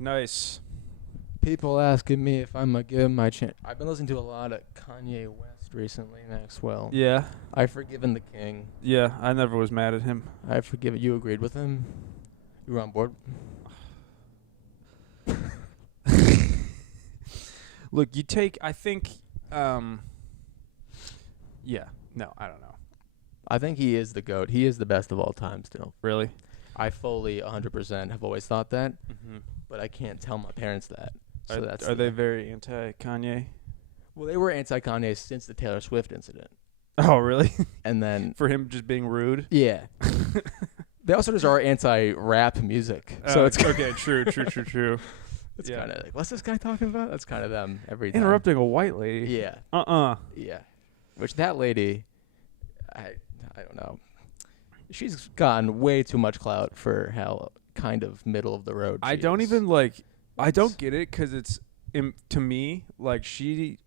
Nice. People asking me if I'm gonna give him my chance. I've been listening to a lot of Kanye West recently, Maxwell. Yeah. I've forgiven the king. Yeah, I never was mad at him. I've forgiven. You agreed with him? You were on board? Look, you take, I think, yeah, no, I don't know. I think he is the GOAT. He is the best of all time still. Really? I fully 100% have always thought that, Mm-hmm. but I can't tell my parents that. So that's Are they very anti-Kanye? Well, they were anti-Kanye since the Taylor Swift incident. Oh, really? And then For him just being rude? yeah. They also just are anti-rap music. So it's okay, true. It's Yeah. kind of like, what's this guy talking about? That's kind of them every time. Interrupting a white lady? Yeah. Yeah. Which that lady, I don't know. She's gotten way too much clout for how kind of middle of the road she I don't is. even I don't get it because it's, to me, like she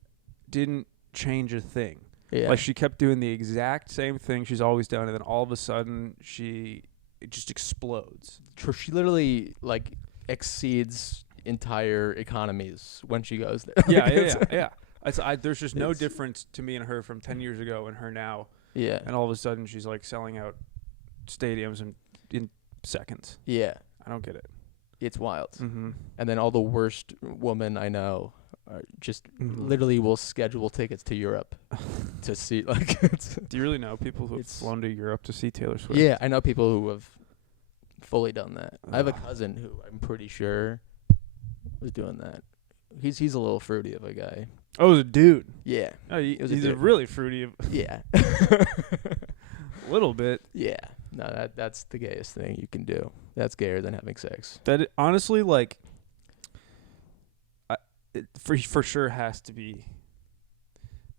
didn't change a thing. Yeah. Like she kept doing the exact same thing she's always done, and then all of a sudden it just explodes. She literally like exceeds entire economies when she goes there. Yeah. There's just no It's- difference to me and her from 10 years ago and her now. Yeah. And all of a sudden she's like selling out stadiums in seconds. Yeah. I don't get it. It's wild. Mm-hmm. And then all the worst women I know are just literally will schedule tickets to Europe to see like it's, Do you really know people who have It's- flown to Europe to see Taylor Swift? yeah, I know people who have fully done that. I have a cousin who I'm pretty sure was doing that. He's a little fruity of a guy. Oh, it was a dude. Yeah. Oh, was a he's a dude. really fruity, Yeah. little bit. Yeah. No, that's the gayest thing you can do. That's gayer than having sex. That honestly, like, it for sure has to be.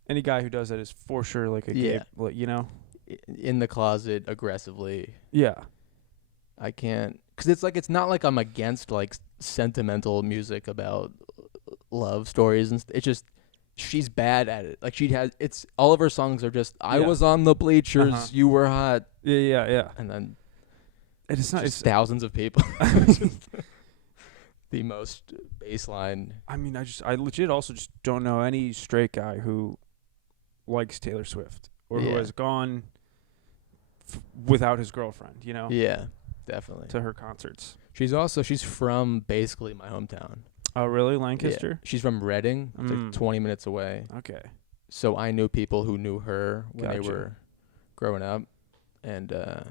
Any guy who does that is for sure like a gay, Yeah. like, you know. In the closet aggressively. Yeah. I can't, cause it's not like I'm against like sentimental music about love stories and it's just she's bad at it. Like it's all of her songs are just I Yeah. was on the bleachers, Uh-huh. you were hot, Yeah. and then And it's not. just It's, thousands of people. The most baseline. I mean, I legit also just don't know any straight guy who likes Taylor Swift or who Yeah. has gone without his girlfriend, you know, Yeah, definitely. to her concerts. She's from basically my hometown. Oh, really? Yeah. Lancaster? She's from Reading. It's like Mm. 20 minutes away. Okay. So I knew people who knew her when they Gotcha. were growing up, and I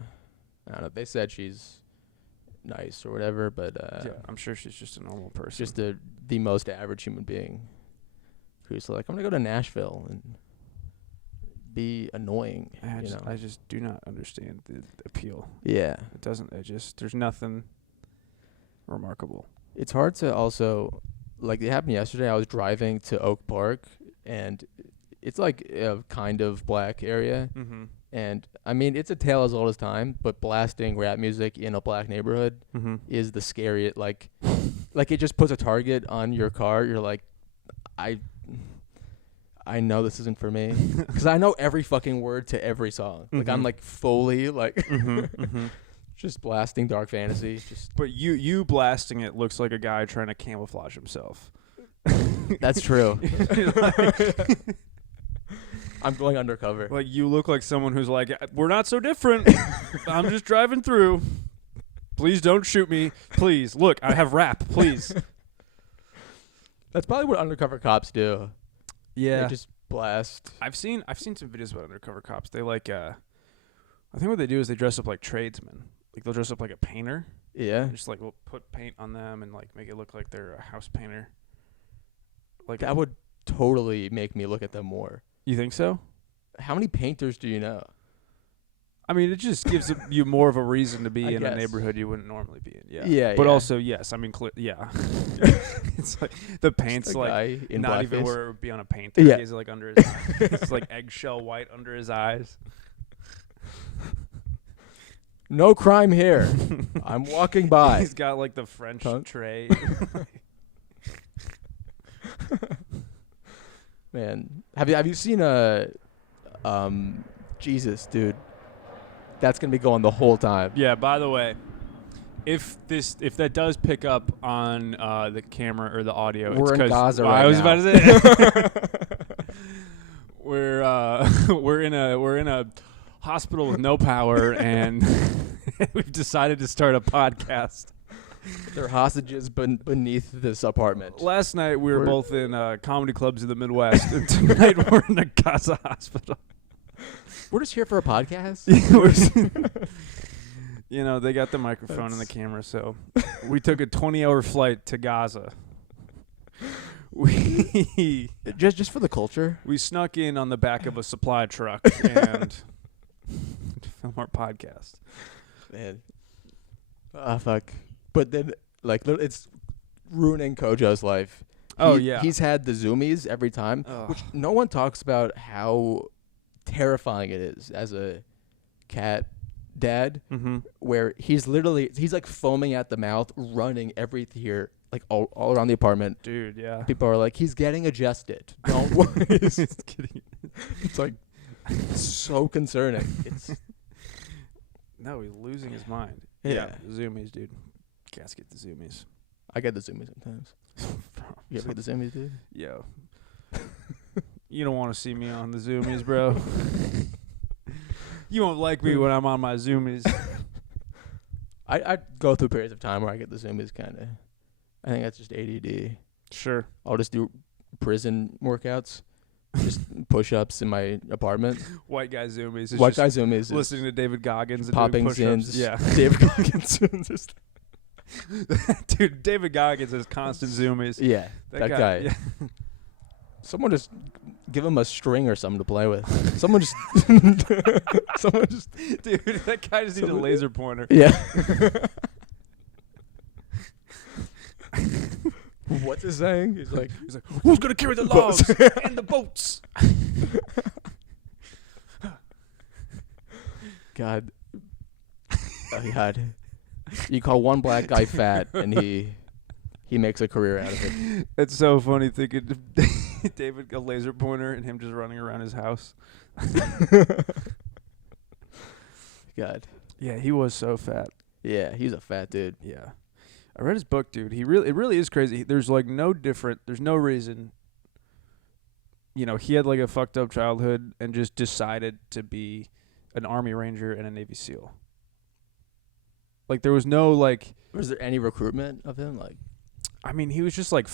don't know. They said she's nice or whatever, but Yeah, I'm sure she's just a normal person. just the most average human being who's like, I'm gonna go to Nashville and be annoying. I just do not understand the appeal. Yeah, It doesn't. There's nothing remarkable. it's hard to also like. It happened yesterday. I was driving to Oak Park, and it's like a kind of black area. Mm-hmm. And I mean, it's a tale as old as time, but blasting rap music in a black neighborhood Mm-hmm. is the scariest. Like it just puts a target on your car. You're like, I know this isn't for me, because I know every fucking word to every song. Like I'm Mhm. like fully like Mm-hmm. just blasting dark fantasy. Just But you blasting it looks like a guy trying to camouflage himself. that's true. I'm going undercover. Like you look like someone who's like, we're not so different. I'm just driving through. Please don't shoot me. Please look, I have rap. Please. That's probably what undercover cops do. Yeah. They just blast. I've seen some videos about undercover cops. They like I think what they do is they dress up like tradesmen. Like they'll dress up like a painter. Yeah. And just like will put paint on them and like make it look like they're a house painter. Like That would totally make me look at them more. You think so? How many painters do you know? I mean, it just gives you more of a reason to be I in a guess. neighborhood you wouldn't normally be in. Yeah. Yeah, But yeah. also, yes. I mean, yeah. It's like the paint's Just a like guy in not even blackface. where it would be on a painter. Yeah. He's like under his eyes. It's like eggshell white under his eyes. No crime here. I'm walking by. He's got like the French Punk. tray. Man, have you seen Jesus, dude? That's gonna be going the whole time. Yeah, by the way, if that does pick up on the camera or the audio, We're it's in Gaza right I was now. about to say we're in a hospital with no power, and we've decided to start a podcast. They're hostages beneath this apartment. Last night we were both in comedy clubs in the Midwest, and tonight we're in a Gaza hospital. We're just here for a podcast. You know, they got the microphone and the camera, so we took a 20-hour flight to Gaza. We just for the culture. We snuck in on the back of a supply truck and to film our podcast. Man. Fuck. But then, like, it's ruining Kojo's life. He's had the zoomies every time, which no one talks about how terrifying it is as a cat dad, where he's like foaming at the mouth, running everywhere, like all around the apartment. Dude, yeah. People are like, he's getting adjusted. Don't worry. It's like so concerning. No, he's losing his mind. Yeah. Zoomies, dude. Cats get the zoomies. I get the zoomies sometimes. You ever get the zoomies, dude? Yo. You don't want to see me on the zoomies, bro. You won't like me when I'm on my zoomies. I go through periods of time where I get the zoomies kind of. I think that's just ADD. Sure. I'll just do prison workouts. Just push-ups in my apartment. White guy zoomies. White guy zoomies. Listening to David Goggins and popping doing push-ups. zins. Yeah. David Goggins. Just dude, David Goggins has constant zoomies. Yeah, that guy. Yeah. Someone just give him a string or something to play with. Someone just. Dude, that guy just needs a laser pointer. Yeah. What's his saying? He's like, who's gonna carry the logs and the boats? God. Oh, God. You call one black guy fat, and he makes a career out of it. It's so funny thinking David a laser pointer and him just running around his house. God. Yeah, he was so fat. Yeah, he's a fat dude. Yeah. I read his book, dude. It really is crazy. There's like there's no reason. You know, he had like a fucked up childhood and just decided to be an Army Ranger and a Navy SEAL. Like there was no like. Was there any recruitment of him? Like, I mean, he was just like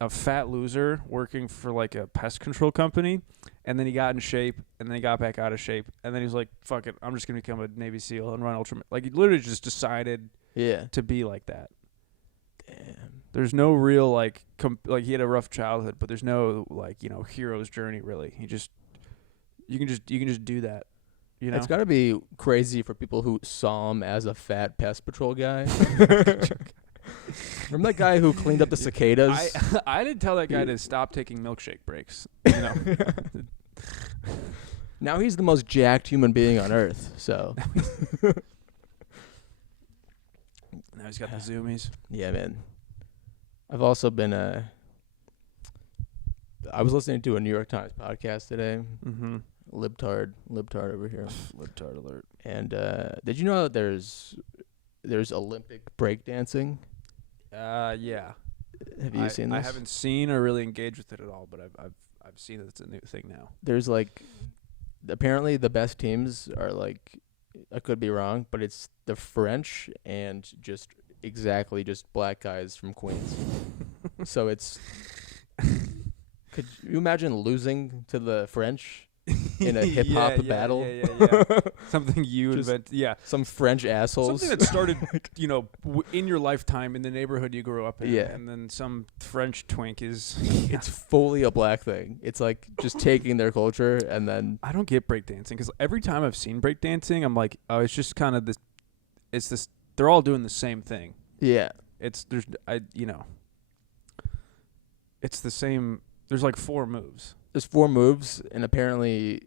a fat loser working for like a pest control company, and then he got in shape, and then he got back out of shape, and then he was like, "Fuck it, I'm just gonna become a Navy SEAL and run ultra." Like he literally just decided, to be like that. Damn. There's no real like he had a rough childhood, but there's no like hero's journey really. You can just do that. You know? It's got to be crazy for people who saw him as a fat pest patrol guy. Remember that guy who cleaned up the cicadas? I didn't tell that guy to stop taking milkshake breaks. You know. Now he's the most jacked human being on earth. So. Now he's got the zoomies. Yeah, man. I've also been I was listening to a New York Times podcast today. Mm-hmm. Libtard over here. Libtard alert. And did you know that there's Olympic breakdancing? Yeah. Have you seen this? I haven't seen or really engaged with it at all, but I've seen that it's a new thing now. There's like, apparently the best teams are like, I could be wrong, but it's the French and just black guys from Queens. So it's, could you imagine losing to the French in a hip hop battle? Yeah. Something you invent. Yeah. Some French assholes. Something that started, in your lifetime in the neighborhood you grew up in. Yeah. And then some French twink is. It's fully a black thing. It's like just taking their culture and then. I don't get breakdancing because every time I've seen breakdancing, I'm like, oh, it's just kind of this. It's this. They're all doing the same thing. Yeah. It's the same. There's like 4 moves. There's 4 moves, and apparently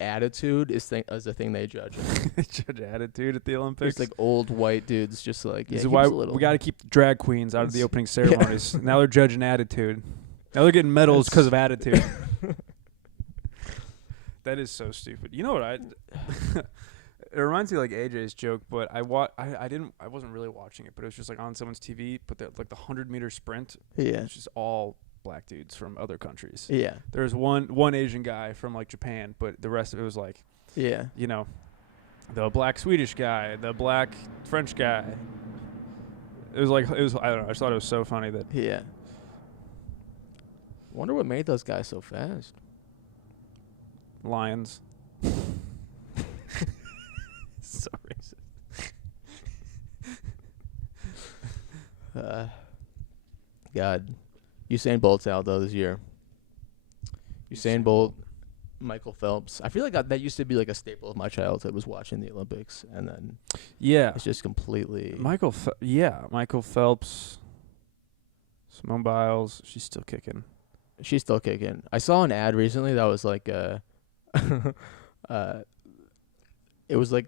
attitude is a thing they judge. They judge attitude at the Olympics. It's like old white dudes, just like this is why we got to keep drag queens out of the opening ceremonies. Now they're judging attitude. Now they're getting medals because of attitude. That is so stupid. You know what It reminds me of, like, AJ's joke, but I wasn't really watching it, but it was just like on someone's TV. But the 100-meter sprint, Yeah. it's just all black dudes from other countries. Yeah. There's one Asian guy from like Japan, but the rest of it was like, Yeah. you know, the black Swedish guy, the black French guy. It was I don't know. I just thought it was so funny that. Yeah. Wonder what made those guys so fast. Lions. So racist. God. Usain Bolt's out, though, this year. Usain Bolt, Michael Phelps. I feel like that used to be like a staple of my childhood, was watching the Olympics. And then it's just completely... Michael Phelps, Simone Biles, she's still kicking. She's still kicking. I saw an ad recently that was like... it was like...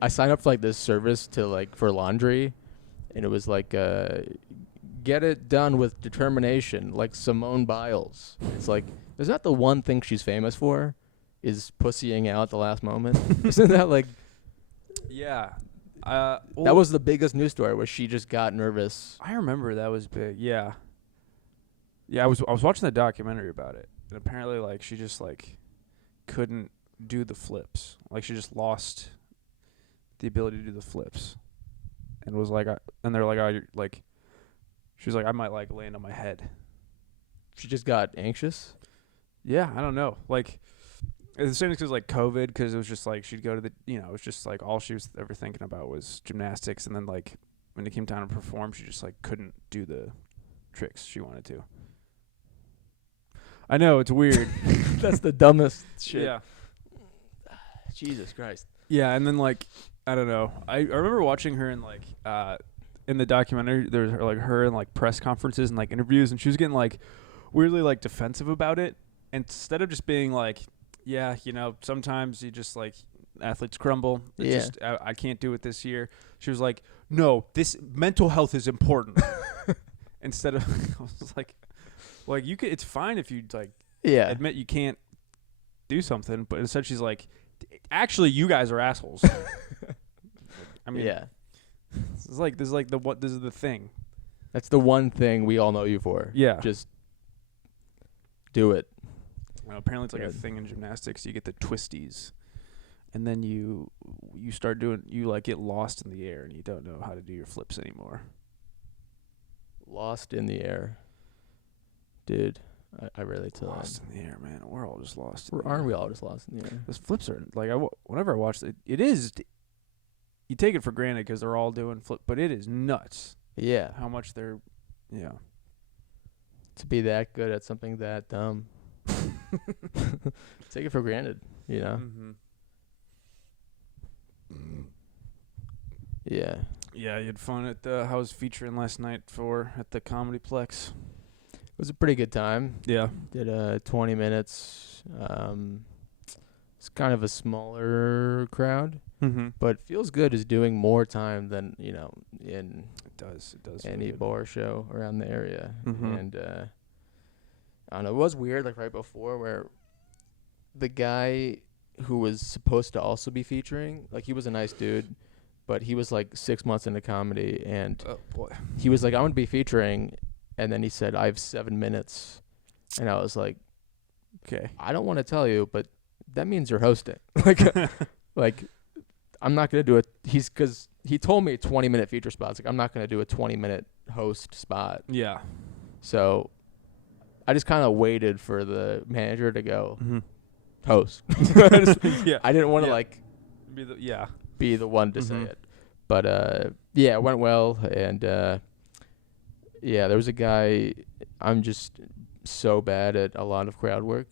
I signed up for like this service to like for laundry, and it was like get it done with determination, like Simone Biles. It's like, is that the one thing she's famous for? Is pussying out at the last moment? Isn't that like? Yeah. That was the biggest news story, where she just got nervous. I remember that was big. Yeah. Yeah, I was watching the documentary about it, and apparently like she just like couldn't do the flips. Like she just lost the ability to do the flips, and was like, and they're like, oh, you're like, she was like, I might like land on my head. She just got anxious. Yeah, I don't know. Like, it's the same because like COVID, because it was just like she'd go to the, it was just like all she was ever thinking about was gymnastics, and then like when it came time to perform, she just like couldn't do the tricks she wanted to. I know, it's weird. That's the dumbest shit. Yeah. Jesus Christ. Yeah, and then like I don't know. I remember watching her in like in the documentary. There was her in like press conferences and like interviews, and she was getting like weirdly like defensive about it. And instead of just being like, yeah, sometimes you just like athletes crumble. I can't do it this year. She was like, no, this mental health is important. Instead of I was like you could. It's fine if you like admit you can't do something, but instead she's like, actually, you guys are assholes. I mean, this is the thing. That's the one thing we all know you for. Yeah, just do it. Well, apparently, it's like a thing in gymnastics. You get the twisties, and then you start doing. You like get lost in the air, and you don't know how to do your flips anymore. Lost in the air, dude. I relate to lost in the air, man. We're all just lost. Aren't we all just lost in the air? Those flips are like whenever I watch it, it is. You take it for granted because they're all doing flip, but it is nuts. Yeah, how much they're, to be that good at something that dumb. Take it for granted, Mm-hmm. Yeah. Yeah, you had fun at the. How was featuring last night at the Comedy Plex? It was a pretty good time. Yeah. Did 20 minutes. It's kind of a smaller crowd, but feels good is doing more time than in it does any bar show around the area. Mm-hmm. And I don't know, it was weird like right before where the guy who was supposed to also be featuring, like he was a nice dude, but he was like 6 months into comedy, and he was like, I'm gonna be featuring, and then he said, I have 7 minutes, and I was like, okay, I don't want to tell you, but that means you're hosting. like I'm not gonna do it. Because he told me 20-minute feature spots. Like I'm not gonna do a 20-minute host spot. Yeah. So I just kind of waited for the manager to go host. Yeah. I didn't want to be the one to say it. But it went well, and there was a guy. I'm just so bad at a lot of crowd work,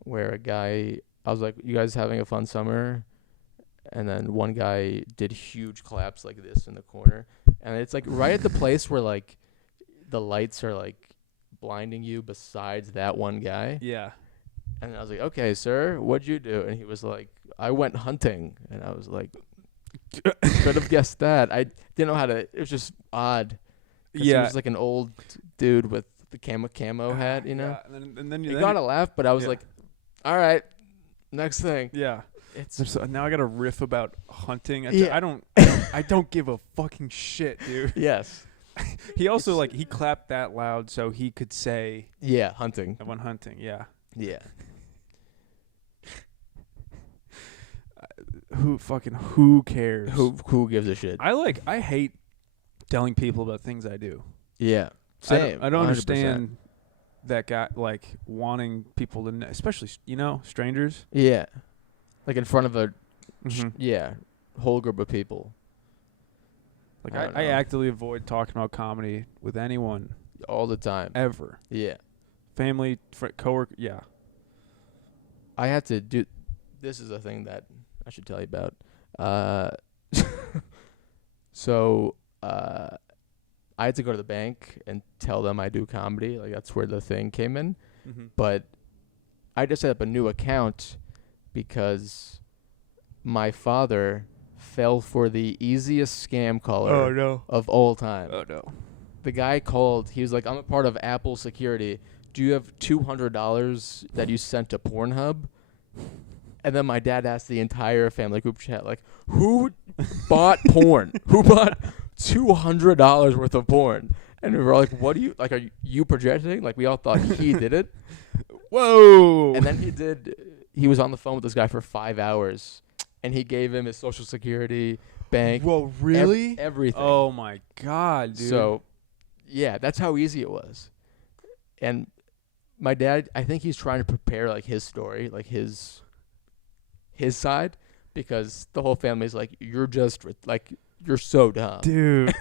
where a guy, I was like, you guys having a fun summer? And then one guy did huge claps like this in the corner. And it's like right at the place where like the lights are like blinding you besides that one guy. Yeah. And I was like, okay, sir, what'd you do? And he was like, I went hunting. And I was like, could have guessed that. I didn't know how to, it was just odd. Yeah. He was like an old dude with the camo hat, Yeah. And then you gotta laugh, but I was like, all right, next thing. Yeah. Now I got to riff about hunting. Yeah. I don't give a fucking shit, dude. Yes. He also he clapped that loud so he could say Yeah, hunting. I went hunting. Yeah. Yeah. Who cares? Who gives a shit? I hate telling people about things I do. Yeah. Same. I don't 100%. understand that guy wanting people to know, especially strangers. Yeah. Like in front of a Mhm. whole group of people. Like I don't I know. actively avoid talking about comedy with anyone All the time. ever. Yeah. Family, coworker. Yeah. I had to do. This is a thing that I should tell you about. So I had to go to the bank and tell them I do comedy. Like that's where the thing came in. Mm-hmm. But I just set up a new account because my father fell for the easiest scam caller no. of all time. Oh no. The guy called. He was like, "I'm a part of Apple Security. Do you have $200 that you sent to Pornhub?" And then my dad asked the entire family group chat, like, "Who bought porn? Who bought $200 worth of porn?" And we were like, "What do you like? Are you projecting?" Like we all thought he did it. Whoa. And then he was on the phone with this guy for 5 hours, and he gave him his social security, bank, Whoa, really? everything. Oh my god, dude. So, yeah, that's how easy it was. And my dad, I think he's trying to prepare like his story, like his side, because the whole family's like, "You're just you're so dumb." dude.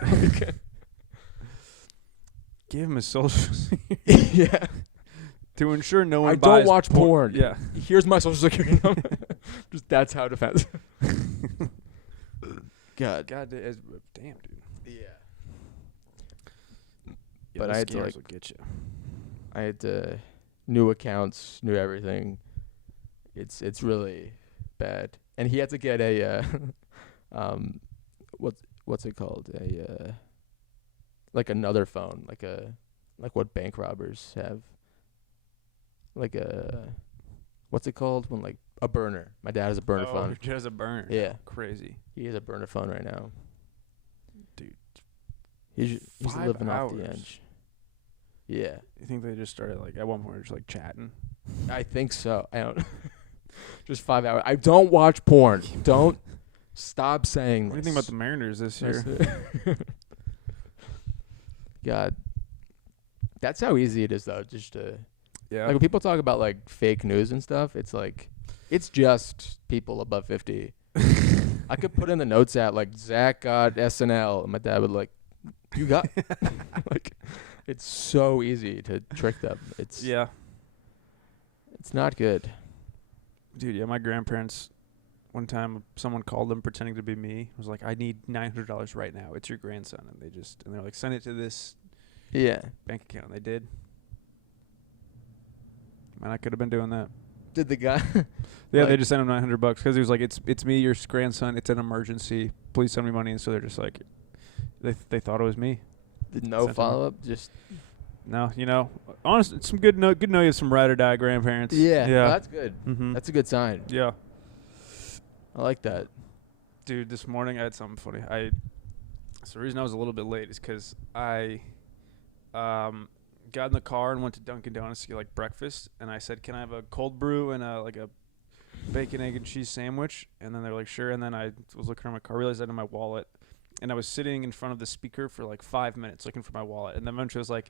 Give him a social security Yeah. to ensure no one I buys don't watch porn. Yeah. Here's my social security number. Just that's how defense. God. God, damn, dude. Yeah. Yeah, But those I had to, scammers like- will get you. I had new accounts, new everything. It's really bad. And he had to get a what's it called? Like another phone, like what bank robbers have. Like what's it called when like a burner? My dad has a burner phone. He has a burner. Yeah. Crazy. He has a burner phone right now. Dude. He's 5 living off the hours. edge. Yeah. You think they just started at one point just chatting? I think so. I don't. Just 5 hours. I don't watch porn. Don't stop saying What do you this. think about the Mariners this year? God. That's how easy it is, though. Just to Yeah. like when people talk about like fake news and stuff. It's like it's just people above 50. I could put in the notes at like Zach got SNL, and my dad would you got it's so easy to trick them. It's not good. Dude, yeah, my grandparents, one time someone called them pretending to be me. Was like, "I need $900 right now. It's your grandson." And they're like, "Send it to this Yeah. bank account." And they did. Man, I could have been doing that. Did the guy? Yeah, they just sent him $900 because he was like, "It's me, your grandson. It's an emergency. Please send me money." And so they're just like, they thought it was me. No follow up. Just No, honestly, some good know you have some ride or die grandparents. yeah. Yeah. Well, that's good. Mm-hmm. That's a good sign. Yeah. I like that. Dude, this morning I had something funny. So the reason I was a little bit late is because I got in the car and went to Dunkin' Donuts to get breakfast, and I said, "Can I have a cold brew and a bacon, egg, and cheese sandwich?" And then they're like, "Sure." And then I was looking around my car, realized I had in my wallet, and I was sitting in front of the speaker for 5 minutes looking for my wallet, and then eventually I was like,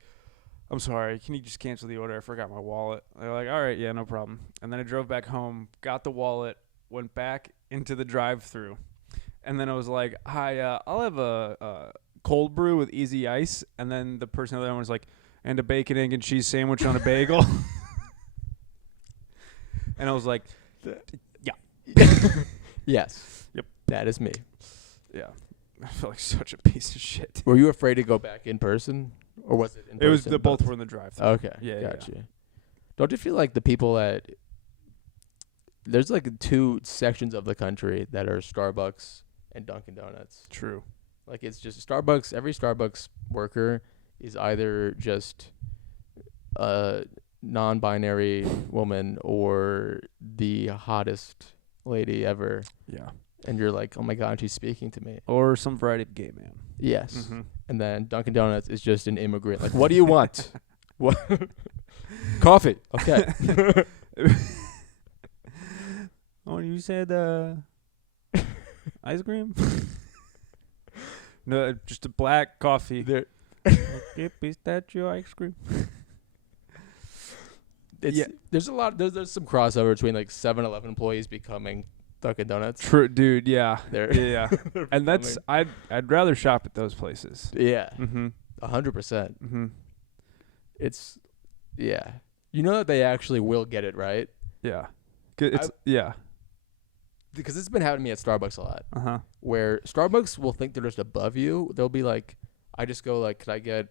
"I'm sorry, can you just cancel the order? I forgot my wallet." They're like, "All right, yeah, no problem." And then I drove back home, got the wallet, went back into the drive-thru, and then I was like, "Hi, I'll have a cold brew with easy ice." And then the person on the other one was like, "And a bacon, egg, and cheese sandwich on a bagel." And I was like, "Yeah." Yes. Yep. That is me. Yeah. I felt like such a piece of shit. Were you afraid to go back in person, or was it in person? It was both were in the drive-thru. Okay. Yeah, Gotcha. Don't you feel like the people that there's two sections of the country that are Starbucks and Dunkin' Donuts? True. It's just Starbucks. Every Starbucks worker is either just a non-binary woman or the hottest lady ever, Yeah. and you're like, oh my god, she's speaking to me. Or some variety of gay man. Yes. Mm-hmm. And then Dunkin' Donuts is just an immigrant. Like, what do you want? What? Coffee. Okay. Oh, you said ice cream? No, just a black coffee. There. Okay, pistachio ice cream. There's a lot. There's some crossover between like 7-Eleven employees becoming Dunkin' Donuts. True, dude. Yeah, They're yeah. And that's I'd rather shop at those places. Yeah. Mm-hmm. 100%. Mm-hmm. It's yeah. You know that they actually will get it right. Yeah. It's yeah. Because it's been happening to me at Starbucks a lot. Uh-huh. Where Starbucks will think they're just above you. They'll be like, I just go like, could I get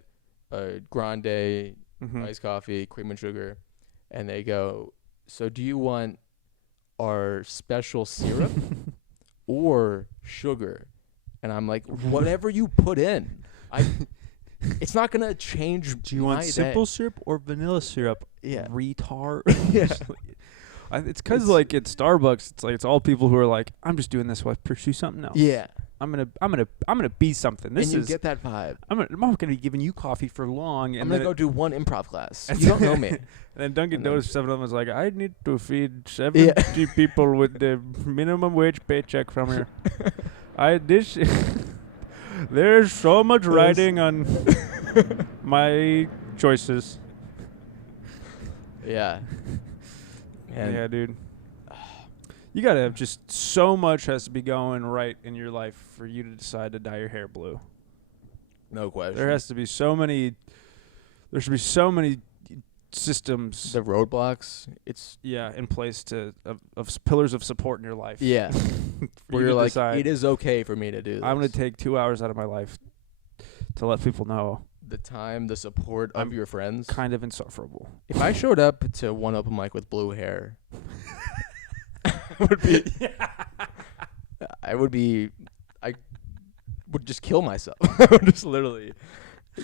a grande iced coffee, cream and sugar? And they go, so do you want our special syrup or sugar? And I'm like, whatever you put in. It's not going to change. Do you want simple syrup or vanilla syrup? Yeah. Retard. Yeah. It's because like at Starbucks, it's like it's all people who are like, I'm just doing this while I pursue something else. Yeah. I'm gonna be something. This and you is get that vibe. I'm not gonna be giving you coffee for long. And I'm gonna go do one improv class. You don't know me. And then Dunkin' Donuts 7-Eleven was like, I need to feed 70 people with the minimum wage paycheck from here. There's so much riding on my choices. Yeah. And yeah, dude. You gotta have just so much has to be going right in your life for you to decide to dye your hair blue. No question. There has to be so many. There should be so many systems. The roadblocks. It's in place of pillars of support in your life. Yeah. Where you're like, decide, it is okay for me to do this. I'm gonna take 2 hours out of my life to let people know the time, the support of your friends. Kind of insufferable. If I showed up to one open mic with blue hair, I would just kill myself. I would just literally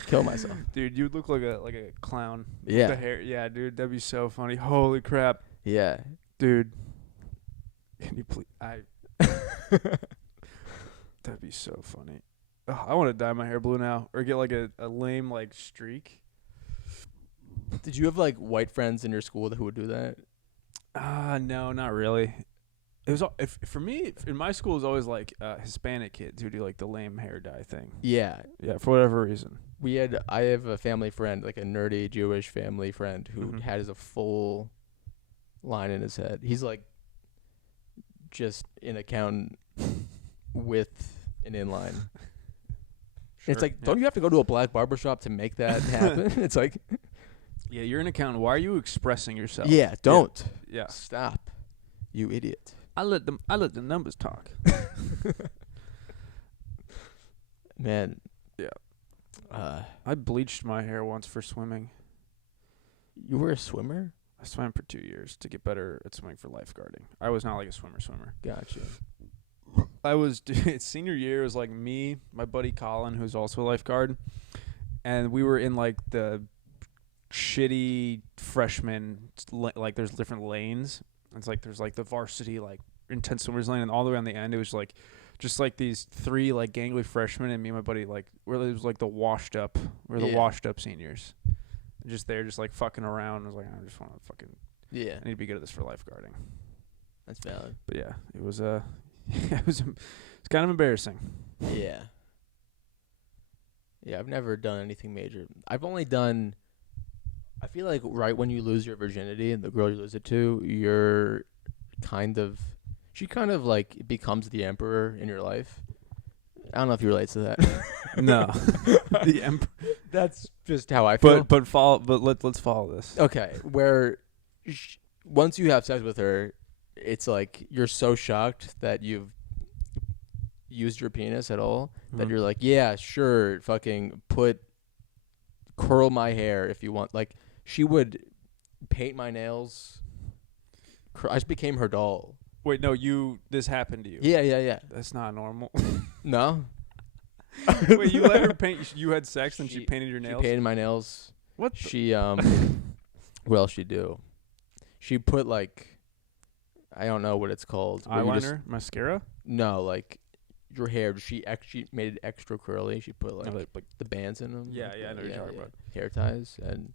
kill myself. Dude, you'd look like a clown. Yeah. The hair. Yeah, dude, that'd be so funny. Holy crap. Yeah. Dude. Can you please that'd be so funny. Ugh, I want to dye my hair blue now or get like a lame like streak. Did you have like white friends in your school who would do that? No, not really. It was for me in my school it was always like Hispanic kids who do like the lame hair dye thing. Yeah. Yeah, for whatever reason. I have a family friend, like a nerdy Jewish family friend who has a full line in his head. He's like just an accountant with an inline. Sure. It's like, don't you have to go to a black barbershop to make that happen? It's like, yeah, you're an accountant. Why are you expressing yourself? Yeah, don't. Yeah. Stop. You idiot. I let the numbers talk. Man. Yeah. I bleached my hair once for swimming. You were a swimmer? I swam for 2 years to get better at swimming for lifeguarding. I was not like a swimmer. Gotcha. I was senior year. It was like me, my buddy Colin, who's also a lifeguard, and we were in like the shitty freshman. Like there's different lanes. It's like there's like the varsity like intense swimmers lane, and all the way on the end it was like just like these 3 like gangly freshmen and me and my buddy like it was like the washed up. We're the washed up seniors. Just there, just like fucking around. I was like, I just want to fucking. Yeah. I need to be good at this for lifeguarding. That's valid. But yeah, it was it's kind of embarrassing. Yeah. Yeah, I've never done anything major. I've only done. I feel like right when you lose your virginity and the girl you lose it to, she kind of like becomes the emperor in your life. I don't know if you relate to that. No. The emperor. That's just how I feel. But let's follow this. Okay, where once you have sex with her, it's like you're so shocked that you've used your penis at all that you're like, yeah, sure, fucking curl my hair if you want. Like she would paint my nails. I just became her doll. Wait, no, this happened to you. Yeah. That's not normal. No. Wait, you let her paint? You had sex and she painted your nails? She painted my nails. What? She what else she do? She put like, I don't know what it's called. where you just- Eyeliner, mascara. No, like your hair. She actually made it extra curly. She put No, like the bands in them. Yeah, like yeah, I know what you're talking about. hair ties and.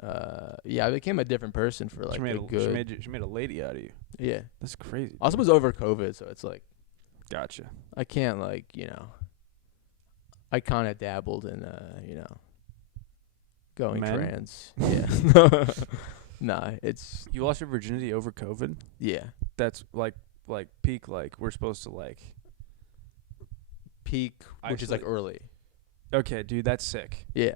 I became a different person for like she made a good. she made a lady out of you. Yeah. That's crazy. Also, it was over COVID, so it's like Gotcha. I can't I kind of dabbled in going Men? trans. Yeah. Nah, it's You lost your virginity over COVID. yeah. That's like peak. Like we're supposed to like. Peak, which is like early. Okay, dude, that's sick. Yeah.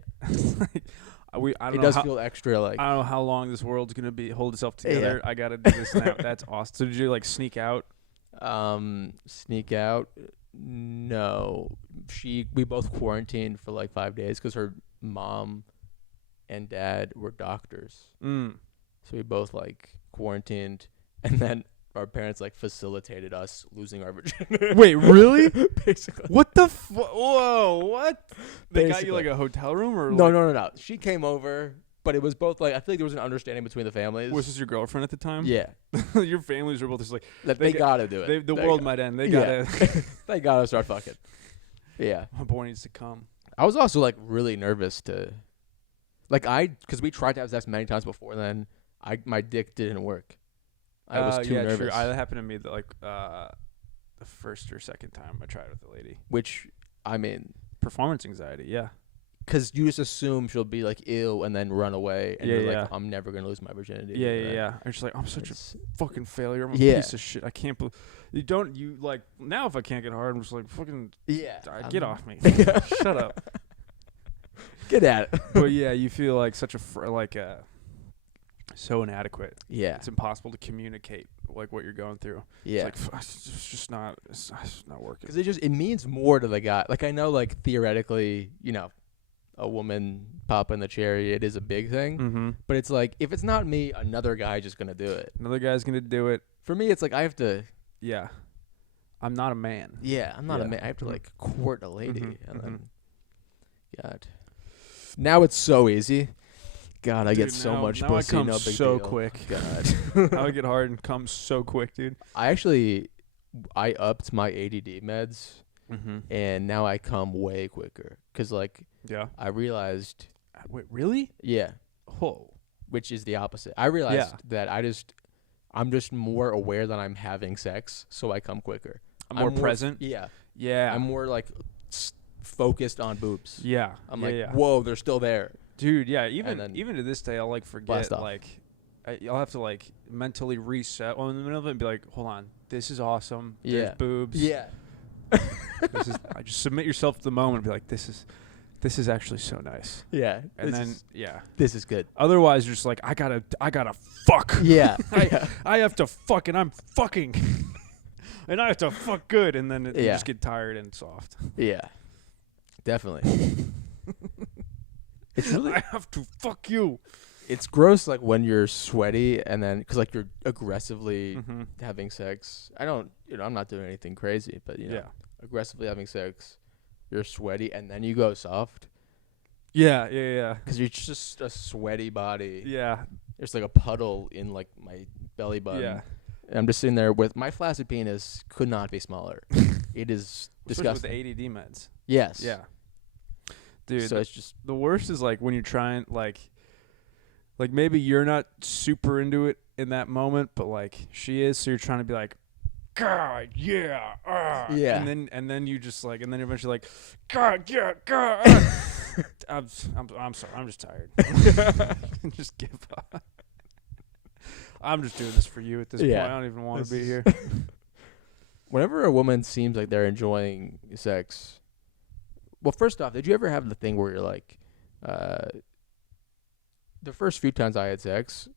I don't It know does how, feel extra like. I don't know how long this world's gonna hold itself together. I gotta do this now. That's awesome. So did you like sneak out? Sneak out. No, we both quarantined for like 5 days because her mom and dad were doctors. So we both like quarantined, and then our parents like facilitated us losing our virginity. Wait, really? Basically. What the? Whoa! What? They got you Basically. like a hotel room or? No. She came over, but it was both like I feel like there was an understanding between the families. Was this your girlfriend at the time? Yeah, Your families were both just like that they gotta do it. the world might end. They Yeah. gotta. They gotta start fucking. Yeah. My boy needs to come. I was also like really nervous to, like because we tried to have sex many times before then. My dick didn't work. I was too nervous. True. That happened to me the first or second time I tried with a lady. Which I mean, Performance anxiety. Yeah. because you just assume she'll be like ew and then run away, and Yeah, you're yeah. like, I'm never gonna lose my virginity. Yeah. I'm just like, I'm such a fucking failure. I'm a Yeah. piece of shit. I can't believe you like now. If I can't get hard, I'm just like fucking Yeah. get off me. Shut up. Get at it. But yeah, you feel like such a so inadequate. Yeah. It's impossible to communicate like what you're going through. Yeah. It's like it's just not working. Because it means more to the guy. Like I know, like theoretically, a woman popping the cherry, it is a big thing. Mm-hmm. But it's like if it's not me, another guy just gonna do it. Another guy's gonna do it. For me, it's like I have to. Yeah. I'm not a man. Yeah, I'm not a Yeah. man. I have to like court a lady, and then Mhm. God. Now it's so easy. God, I Dude, get so now- much now pussy. I come No big so deal. quick. God. I would get hard and come so quick, dude. I upped my ADD meds, Mm-hmm. and now I come way quicker. Cause like Yeah. I realized, Wait, really? yeah, Oh. which is the opposite. I realized that I'm just more aware that I'm having sex, so I come quicker. I'm more present. Yeah, Yeah. I'm more like focused on boobs. Yeah. I'm yeah, like, yeah. whoa, they're still there. Dude, yeah, even then to this day, I'll like forget blast off. like I'll have to like mentally reset in the middle of it and be like, hold on, this is awesome. Yeah. There's boobs. Yeah. I just submit yourself to the moment and be like, this is actually so nice. Yeah. And This is good. otherwise you're just like, I gotta fuck. Yeah. I have to fuck and I'm fucking and I have to fuck good and then you Yeah. just get tired and soft. Yeah. Definitely. It's really I have to fuck you. it's gross like when you're sweaty and then cuz like you're aggressively Mm-hmm. having sex. I don't, I'm not doing anything crazy, but Yeah. aggressively having sex, you're sweaty and then you go soft Yeah. cuz you're just a sweaty body. Yeah. There's like a puddle in like my belly button. Yeah. And I'm just sitting there with my flaccid penis could not be smaller. It is disgusting. Especially with the ADD meds. Yes. Yeah. Dude, So it's just the worst is like when you're trying like maybe you're not super into it in that moment, but like she is, so you're trying to be like, God, yeah, Yeah. and then you just like, and then eventually like, God, yeah, God. I'm sorry, I'm just tired. Just give up. I'm just doing this for you at this Yeah. point. I don't even want to be here. whenever a woman seems like they're enjoying sex. Well, first off, did you ever have the thing where you're like, the first few times I had sex,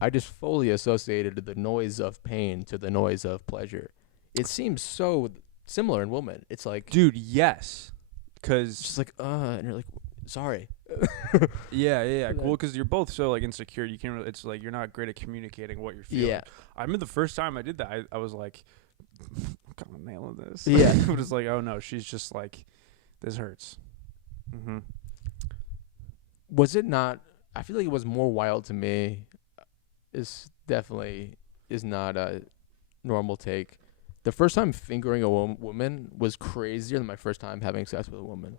I just fully associated the noise of pain to the noise of pleasure. It seems so similar in women. It's like, Dude, yes. it's Cause just like, and you're like, sorry. yeah. And Cool, because you're both so like insecure. You can't really. It's like you're not great at communicating what you're feeling. Yeah. I remember the first time I did that, I was like, I'm kind of nailing this. Yeah. I was like, oh no, she's just like, this hurts. Mm-hmm. Was it not? I feel like it was more wild to me. It's definitely is not a normal take. The first time fingering a woman was crazier than my first time having sex with a woman.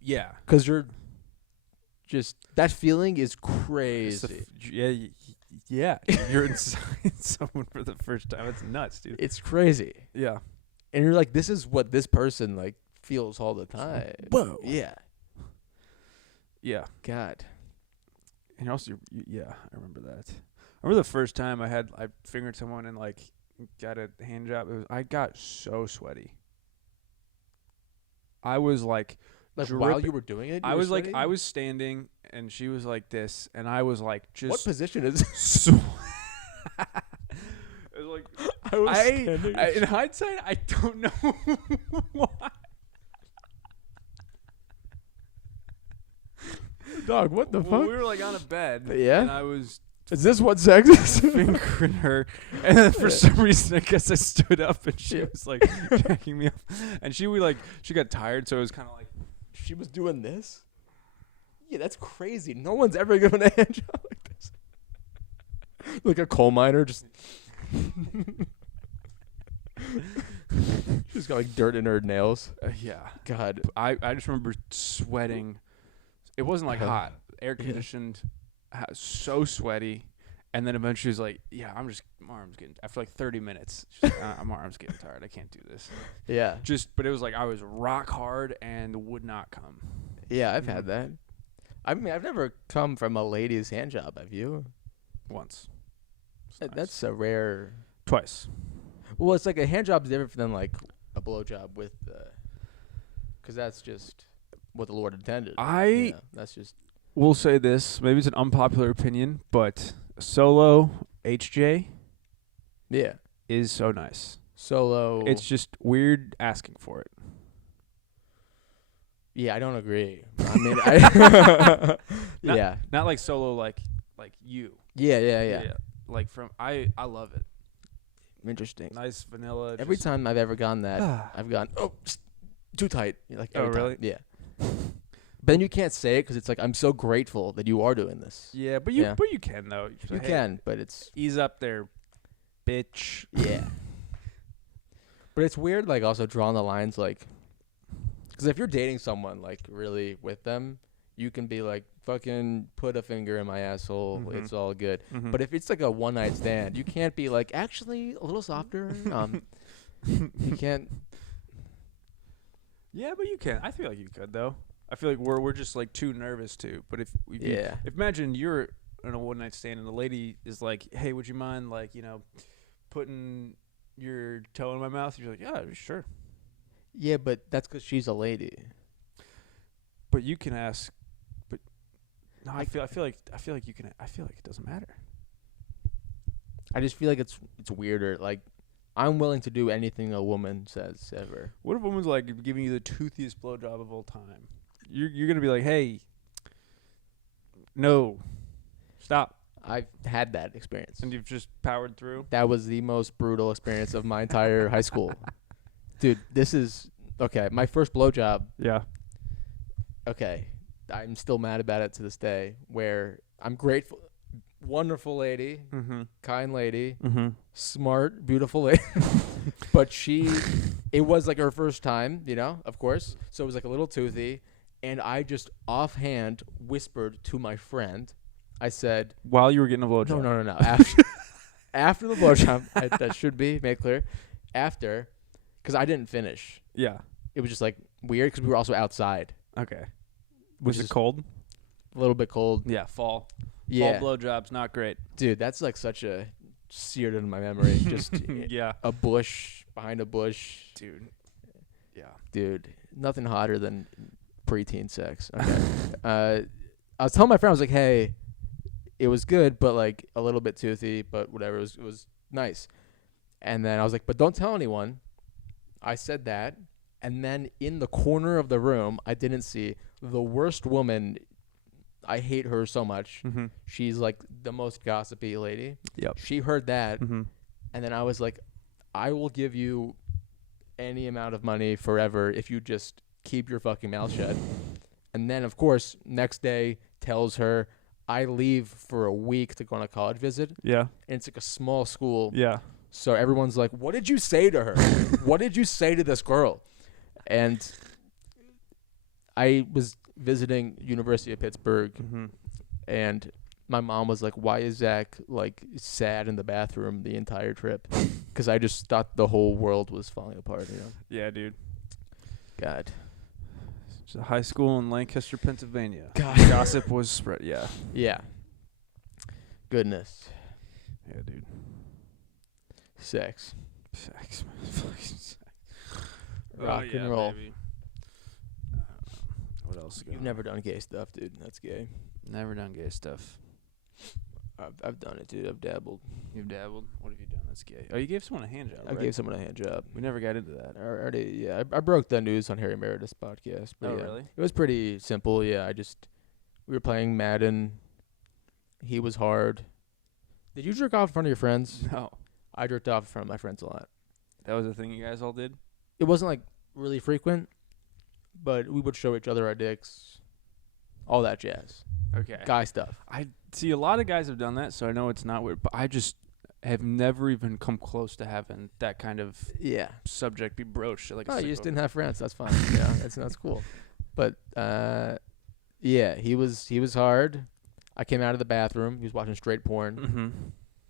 Yeah. Because you're just, that feeling is It's crazy. yeah. You're inside someone for the first time. It's nuts, dude. It's crazy. Yeah. And you're like, this is what this person like feels all the time. Whoa. Yeah. Yeah. God. And also, yeah, I remember that. I remember the first time I fingered someone and like got a hand job. I got so sweaty. I was like While you were doing it, I was standing and she was like this, and I was like just. What position is it? It was like I was standing. in hindsight, I don't know why. Dog, what the Well, fuck? we were like on a bed. Yeah? And I was Is this what sex is? fingering her, and then for some reason I guess I stood up and she was like jacking me up, and she got tired, so it was kind of like She was doing this? Yeah, that's crazy. No one's ever given a hand job like this. Like a coal miner just she's got like dirt in her nails. yeah. God. I just remember sweating. It wasn't like hot, air conditioned, so sweaty, and then eventually she's like, "Yeah, my arm's getting." After like 30 minutes, she's like, "My arm's getting tired. I can't do this." Yeah. But it was like I was rock hard and would not come. Yeah, I've had that. I mean, I've never come from a lady's hand job, have you? Once. It's nice. That's a rare. Twice. Well, it's like a hand job is different than like a blow job with, because that's just what the Lord intended. That's just. Will say this. Maybe it's an unpopular opinion, but solo HJ is so nice. Solo. It's just weird asking for it. Yeah, I don't agree. I mean, yeah. Not like solo like you. Yeah. Like I love it. Interesting. Nice vanilla. Every time I've ever gone that, I've gone, too tight. Like, every time. Really? Yeah. But then you can't say it because it's like, I'm so grateful that you are doing this. Yeah, but you can though. You can, but it's ease up there, bitch. Yeah. But it's weird, like, also drawing the lines, like, because if you're dating someone, like, really with them, you can be like, fucking put a finger in my asshole. Mm-hmm. It's all good. Mm-hmm. But if it's like a one-night stand, you can't be like, actually, a little softer. You can't. Yeah, but you can. I feel like you could though. I feel like we're just like too nervous to. But if imagine you're in a one night stand and the lady is like, "Hey, would you mind like putting your toe in my mouth?" You're like, "Yeah, sure." Yeah, but that's because she's a lady. But you can ask. But no, I feel like you can. I feel like it doesn't matter. I just feel like it's weirder. Like, I'm willing to do anything a woman says ever. What if a woman's like giving you the toothiest blowjob of all time? You're gonna be like, "Hey, no, stop." I've had that experience. And you've just powered through? That was the most brutal experience of my entire high school. Dude, this is... Okay, my first blowjob... Yeah. Okay, I'm still mad about it to this day, where I'm grateful... Wonderful lady, kind lady, smart, beautiful lady. But it was like her first time, of course. So it was like a little toothy. And I just offhand whispered to my friend, I said... While you were getting a blowjob? No. After the blowjob, that should be made clear. After, because I didn't finish. Yeah. It was just like weird because we were also outside. Okay. Was it cold? A little bit cold. Yeah, fall. Yeah. Fall blowjobs, not great. Dude, that's like such a seared into my memory. Just a bush behind a bush. Dude. Yeah. Dude, nothing hotter than preteen sex. Okay. I was telling my friend, I was like, hey, it was good, but like a little bit toothy, but whatever. It was nice. And then I was like, but don't tell anyone. I said that. And then in the corner of the room, I didn't see the worst woman. I hate her so much. She's like the most gossipy lady. Yep. She heard that. And then I was like, I will give you any amount of money forever if you just keep your fucking mouth shut. And then, of course, next day tells her, I leave for a week to go on a college visit, Yeah. and it's like a small school. Yeah. So everyone's like, "What did you say to her? What did you say to this girl?" And I was visiting University of Pittsburgh, Mm-hmm. and my mom was like, "Why is Zach like sad in the bathroom the entire trip?" Because I just thought the whole world was falling apart. You know? Yeah, dude. God. It's a high school in Lancaster, Pennsylvania. God. Gossip was spread. Yeah. Yeah. Goodness. Yeah, dude. Sex. Sex. Fucking sex. Rock and roll. Baby. What else? You've never done gay stuff, dude. That's gay. Never done gay stuff. I've done it, dude. I've dabbled. You've dabbled? What have you done that's gay? Oh, you gave someone a hand job, I right? gave someone a hand job. We never got into that. I already, yeah. I broke the news on Harry Meredith's podcast. But Oh, yeah. really? It was pretty simple. Yeah, we were playing Madden. He was hard. Did you jerk off in front of your friends? No. I jerked off in front of my friends a lot. That was a thing you guys all did? It wasn't like really frequent, but we would show each other our dicks, all that jazz, Okay. guy stuff. I see a lot of guys have done that, so I know it's not weird, but I just have never even come close to having that kind of Yeah. subject be broached. Like, Oh, you just didn't have friends. That's fine. Yeah, that's cool. But yeah, he was hard. I came out of the bathroom. He was watching straight porn, Mm-hmm.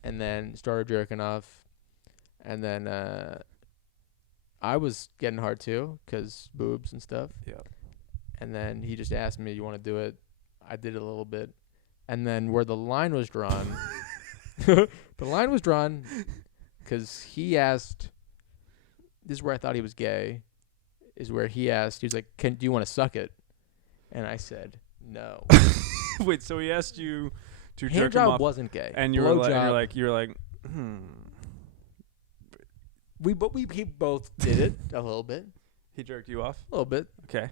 and then started jerking off, and then I was getting hard too, 'cause boobs and stuff. Yeah. And then he just asked me, "You want to do it?" I did it a little bit, and then where the line was drawn, the line was drawn, 'cause he asked. This is where I thought he was gay. Is where he asked. He was like, "Do you want to suck it?" And I said, "No." Wait, so he asked you to Hand jerk him job off, wasn't gay. and you were like, you're like, we both did it a little bit, he jerked you off. a little bit. Okay.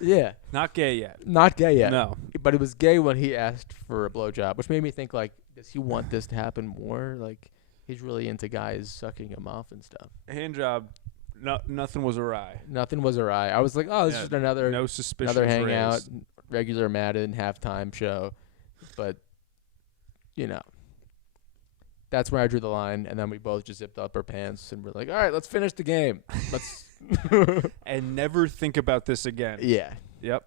Yeah, Not gay yet. not gay yet. No. But it was gay when he asked for a blowjob, which made me think like, does he want this to happen more? Like, he's really into guys sucking him off and stuff. Hand job. No, nothing was awry. Nothing was awry. I was like, oh, this is just another No suspicion. another hangout, regular Madden halftime show. But you know, that's where I drew the line, and then we both just zipped up our pants and we're like, all right, let's finish the game. Let's And never think about this again. yeah. Yep.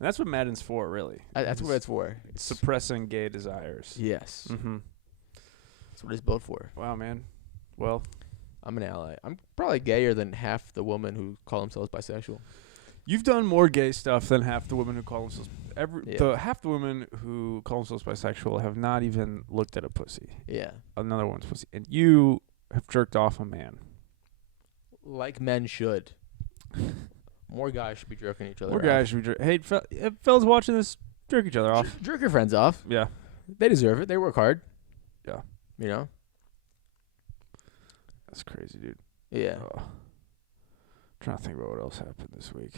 And that's what Madden's for, really. That's what it's for. Suppressing gay desires. Yes. Mm-hmm. That's what it's built for. Wow, man. Well, I'm an ally. I'm probably gayer than half the women who call themselves bisexual. you've done more gay stuff than half the women who call themselves. Yeah. Half the women who call themselves bisexual have not even looked at a pussy, Yeah. another woman's pussy, and you have jerked off a man. Like men should. More guys should be jerking each other More off. guys should be hey, fellas watching this, jerk each other off. Jerk your friends off. Yeah. They deserve it. They work hard. Yeah. You know? That's crazy, dude. Yeah. Trying to think about what else happened this week.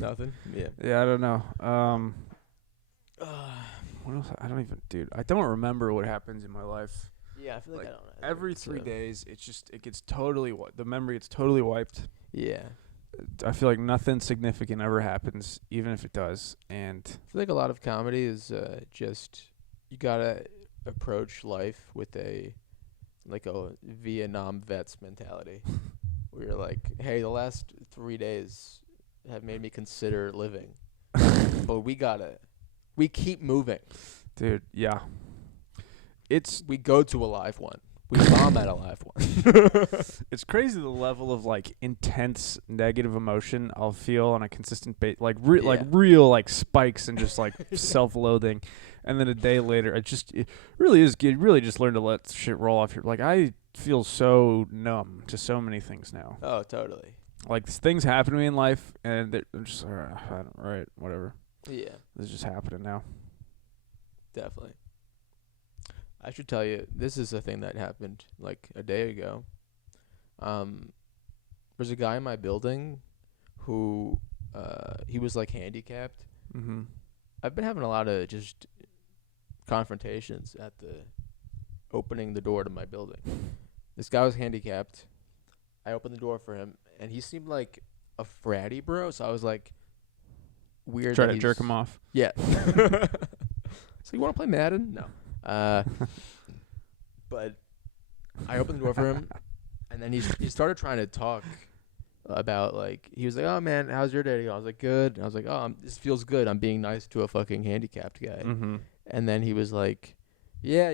Nothing. Yeah. Yeah, I don't know. What else? I don't even, dude. I don't remember what happens in my life. Yeah, I feel like Like, I don't know. Every 3 days, it gets totally the memory gets totally wiped. Yeah. I feel like nothing significant ever happens, even if it does. And I feel like a lot of comedy is just you gotta approach life with a Vietnam vets mentality, where you're like, hey, the last 3 days have made me consider living, but we keep moving. dude, yeah, We go to a live one. We bomb at a live one. it's crazy the level of like intense negative emotion I'll feel on a consistent base, like real like spikes and just like self-loathing, and then a day later it really is good. You really just learn to let shit roll off your, like, I feel so numb to so many things now. Oh, totally. Like, things happen to me in life and they're just right, whatever. Yeah, This is just happening now. definitely. I should tell you, this is a thing that happened like a day ago. There's a guy in my building who he was like handicapped. Mm-hmm. I've been having a lot of just confrontations at the opening the door to my building. This guy was handicapped. I opened the door for him, and he seemed like a fratty bro. So I was like, weird. Try to jerk him off. Yeah. So you want to play Madden? No. But I opened the door for him, and then he started trying to talk about, like, he was like, oh man, how's your day? I was like, good. And I was like, oh, this feels good. I'm being nice to a fucking handicapped guy. Mm-hmm. And then he was like, yeah,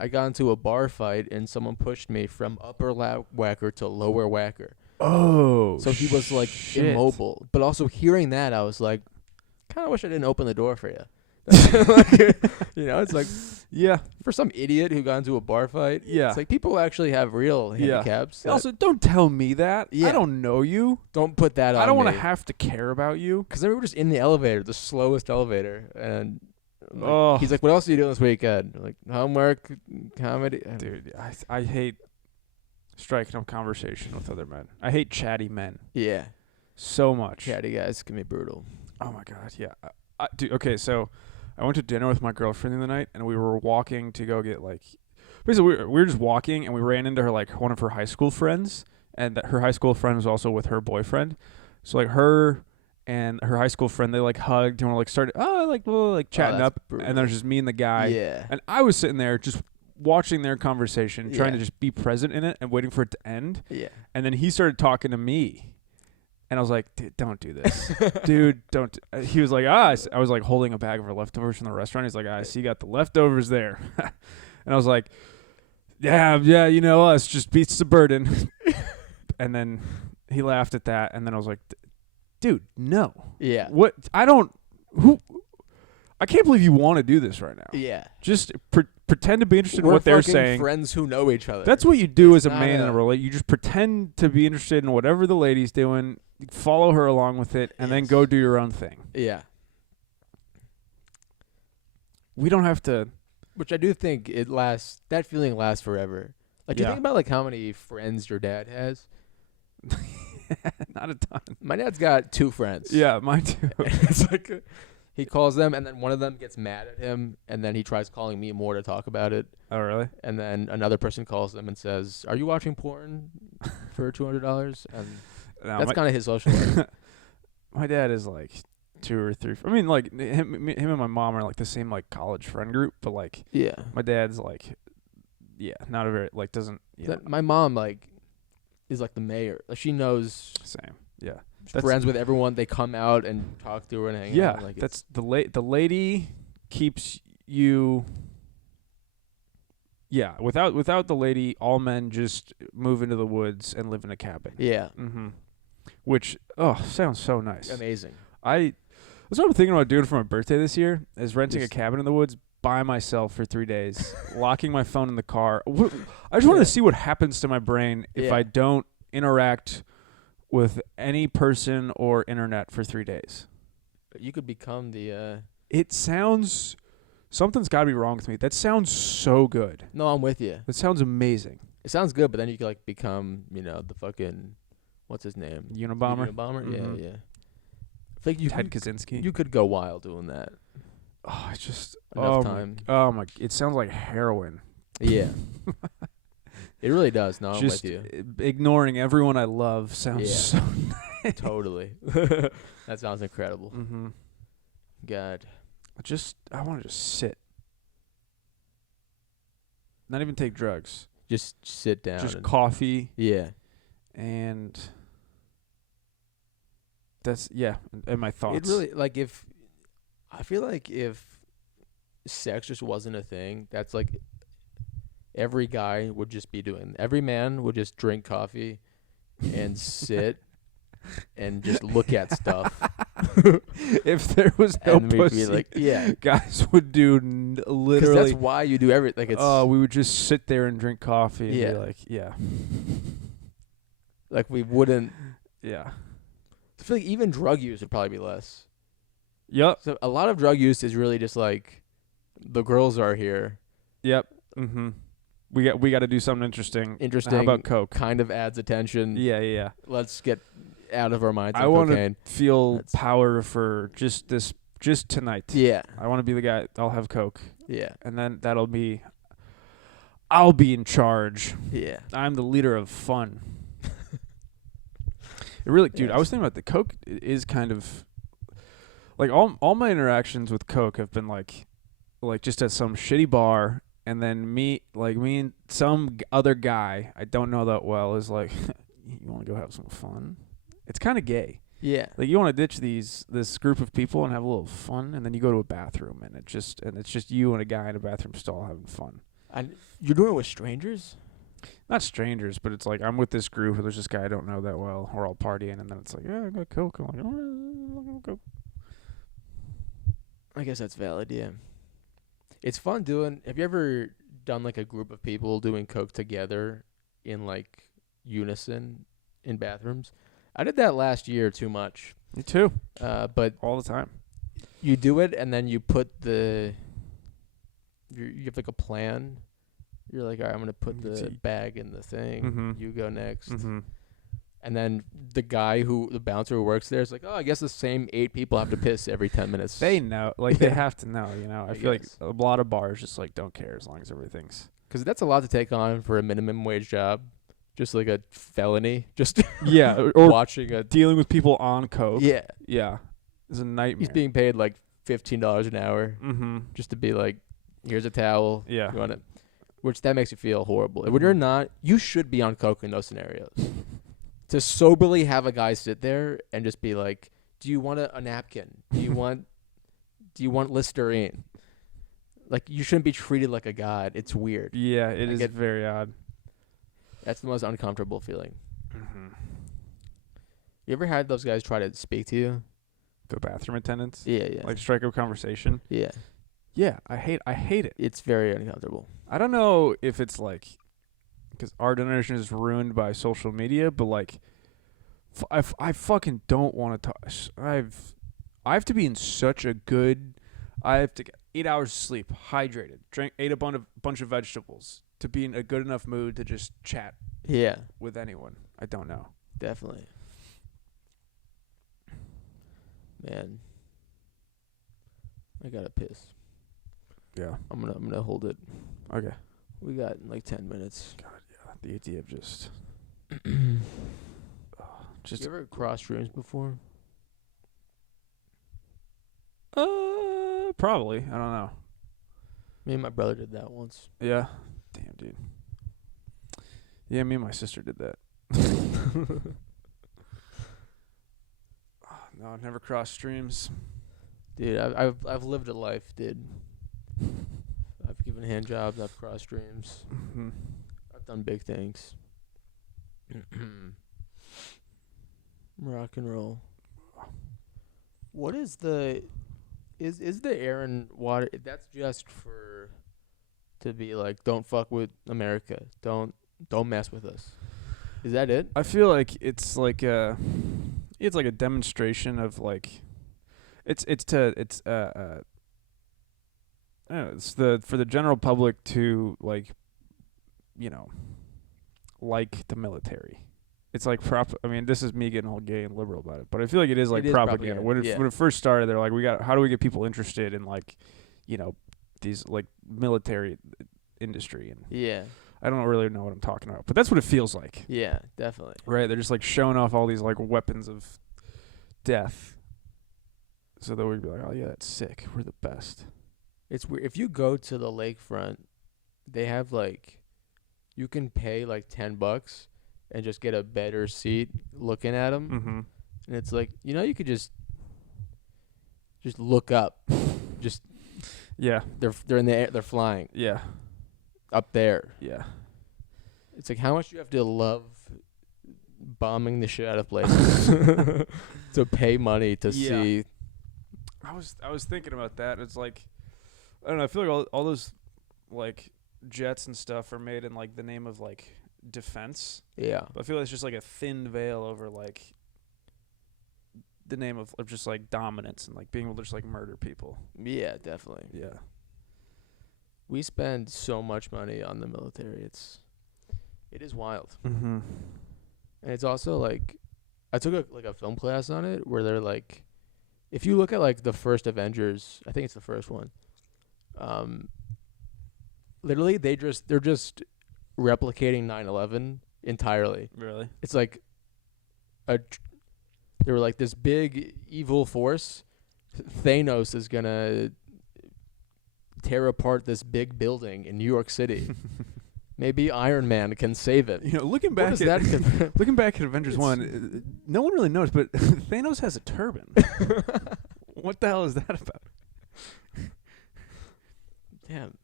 I got into a bar fight and someone pushed me from upper whacker to lower whacker. Oh, so he was like immobile. But also hearing that, I was like, kind of wish I didn't open the door for you. It's like, yeah, for some idiot who got into a bar fight. Yeah, it's like people actually have real handicaps. Also, don't tell me that. I don't know you. Don't put that on me. I don't want to have to care about you. Because we were just in the elevator, the slowest elevator, and he's like, what else are you doing this weekend? I'm like, homework, comedy. Dude, I hate striking up conversation with other men. I hate chatty men. Yeah. So much. Chatty guys can be brutal. Oh, my God, yeah. Dude, okay, so I went to dinner with my girlfriend the other night, and we were walking to go get, like, basically we were just walking, and we ran into her, like, one of her high school friends, and that her high school friend was also with her boyfriend. So, like, her and her high school friend, they, like, hugged, and were, like, started, chatting up, brutal. And there's just me and the guy. Yeah. And I was sitting there just watching their conversation, trying to just be present in it and waiting for it to end. Yeah. And then he started talking to me. And I was like, dude, don't do this. Dude, don't. He was like, I was like holding a bag of our leftovers from the restaurant. He's like, I see you got the leftovers there. And I was like, yeah, you know us, just beats the burden. And then he laughed at that. And then I was like, dude, no. Yeah. What? I can't believe you want to do this right now. Yeah. Just pretend to be interested in what they're saying. Friends who know each other. That's what you do as a man in a relationship. You just pretend to be interested in whatever the lady's doing, follow her along with it, and then go do your own thing. Yeah. We don't have to. Which I do think that feeling lasts forever. Like, do you think about, like, how many friends your dad has? Not a ton. My dad's got 2 friends. Yeah, mine too. It's like he calls them, and then one of them gets mad at him, and then he tries calling me more to talk about it. Oh, really? And then another person calls them and says, "Are you watching porn for $200?" And that's kind of his social life. My dad is like 2 or 3. I mean, like him and my mom are like the same like college friend group, but like my dad's like, not a very like doesn't. My mom like is like the mayor. Like, she knows. Same. Yeah. Friends with everyone. They come out and talk to her and hang out. Like, that's the lady keeps you. Yeah, without the lady, all men just move into the woods and live in a cabin. Yeah. Mm-hmm. Which sounds so nice. Amazing. That's what I'm thinking about doing for my birthday this year. Is renting a cabin in the woods by myself for 3 days, locking my phone in the car. I just wanted to see what happens to my brain if I don't interact with any person or internet for 3 days. You could become the. It sounds. Something's got to be wrong with me. That sounds so good. No, I'm with you. That sounds amazing. It sounds good, but then you could like become, the fucking, what's his name? Unabomber. Mm-hmm. Yeah. I think Ted Kaczynski. You could go wild doing that. Oh, it's just enough time. My! It sounds like heroin. Yeah. It really does. No, I'm just with you. Ignoring everyone I love sounds so nice. Totally. That sounds incredible. Mm-hmm. God. I want to just sit. Not even take drugs. Just sit down. Just coffee. Yeah. And that's, and my thoughts. It really, like, I feel like if sex just wasn't a thing, that's like every guy would just be doing. Every man would just drink coffee and sit and just look at stuff. If there was no and pussy, we'd be like, guys would do literally. That's why you do everything. Like, we would just sit there and drink coffee. And be like, like we wouldn't. Yeah. I feel like even drug use would probably be less. Yep. So a lot of drug use is really just like, the girls are here. Yep. Mm-hmm. We got to do something interesting. How about coke? Kind of adds attention. Yeah. Let's get out of our minds. I want to feel power for just this just tonight. Yeah. I want to be the guy. I'll have Coke, Yeah. and then I'll be in charge. Yeah. I'm the leader of fun. It really, dude. I Yes. was thinking about the Coke is kind of like all my interactions with Coke have been like just at some shitty bar, and then me and some other guy I don't know that well is like, you want to go have some fun? It's kind of gay. Yeah. Like you want to ditch this group of people and have a little fun, and then you go to a bathroom and it's just you and a guy in a bathroom stall having fun. You're doing it with strangers? Not strangers, but it's like I'm with this group, and there's this guy I don't know that well. We're all partying, and then it's like, yeah, I got Coke. I'm like, oh, Coke. I guess that's valid, yeah. It's fun doing. Have you ever done like a group of people doing coke together in like unison in bathrooms? I did that last year too much. Me too. But All the time. you do it and then you put you have like a plan. You're like, all right, I'm gonna put the bag in the thing. Mhm. You go next. Mm-hmm. And then the bouncer who works there is like, oh, I guess the same 8 people have to piss every 10 minutes. They know, like they have to know. I feel like guess. a lot of bars just like don't care as long as everything's. Because that's a lot to take on for a minimum wage job. Just like a felony. Just Yeah, or watching a... dealing with people on Coke. Yeah. Yeah, it's a nightmare. He's being paid like $15 an hour Mm-hmm. just to be like, here's a towel. Yeah. You want it? Which that makes you feel horrible. When you're not, you should be on coke in those scenarios. To soberly have a guy sit there and just be like, do you want a napkin? Do you want Listerine? Like, you shouldn't be treated like a god. It's weird. Yeah, it is very odd. That's the most uncomfortable feeling. Mm-hmm. You ever had those guys try to speak to you? The bathroom attendants. Yeah, yeah. Like strike up conversation. Yeah. Yeah, I hate it. It's very uncomfortable. I don't know if it's like because our generation is ruined by social media, but like I fucking don't want to talk. I have to be in such a good. I have to get 8 hours of sleep, hydrated, ate a bunch of vegetables to be in a good enough mood to just chat. Yeah, with anyone I don't know. definitely. Man, I gotta piss. Yeah. I'm gonna hold it. Okay. We got like 10 minutes. God, yeah. The idea of just. You ever crossed rooms before? Probably. I don't know. Me and my brother did that once. Yeah. Damn, dude. Yeah, me and my sister did that. No, I've never crossed streams. Dude, I've lived a life, dude. I've given handjobs. I've crossed streams. Mm-hmm. I've done big things. Rock and roll. What is the is the air and water? That's just for to be like, don't fuck with America. Don't mess with us. Is that it? I feel like it's like a demonstration of like I don't know, it's for the general public to like like the military. It's like I mean, this is me getting all gay and liberal about it, but I feel like it is like propaganda. When it first started, they're like, how do we get people interested in like, these like military industry? And Yeah. I don't really know what I'm talking about, but that's what it feels like. Yeah, definitely. Right? They're just like showing off all these like weapons of death, so that we'd be like, oh yeah, that's sick. We're the best. It's weird. If you go to the lakefront, they have like, you can pay like $10 and just get a better seat looking at them. Mm-hmm. And it's like, you could just look up. Just Yeah. they're in the air, they're flying Yeah. up there. Yeah. It's like, how much do you have to love bombing the shit out of places to pay money to see? I was thinking about that. It's like, I don't know. I feel like all those like jets and stuff are made in like the name of like defense. Yeah. But I feel like it's just like a thin veil over like the name of just like dominance and like being able to just like murder people. Yeah, definitely. Yeah. We spend so much money on the military. It is wild. Mm-hmm. And it's also like, I took a film class on it where they're like, if you look at like the first Avengers, I think it's the first one. Literally, they're just replicating 9/11 entirely. Really? It's like they were like this big evil force. Thanos is gonna tear apart this big building in New York City. Maybe Iron Man can save it. Looking back looking back at Avengers 1, no one really noticed, but Thanos has a turban. What the hell is that about? Damn.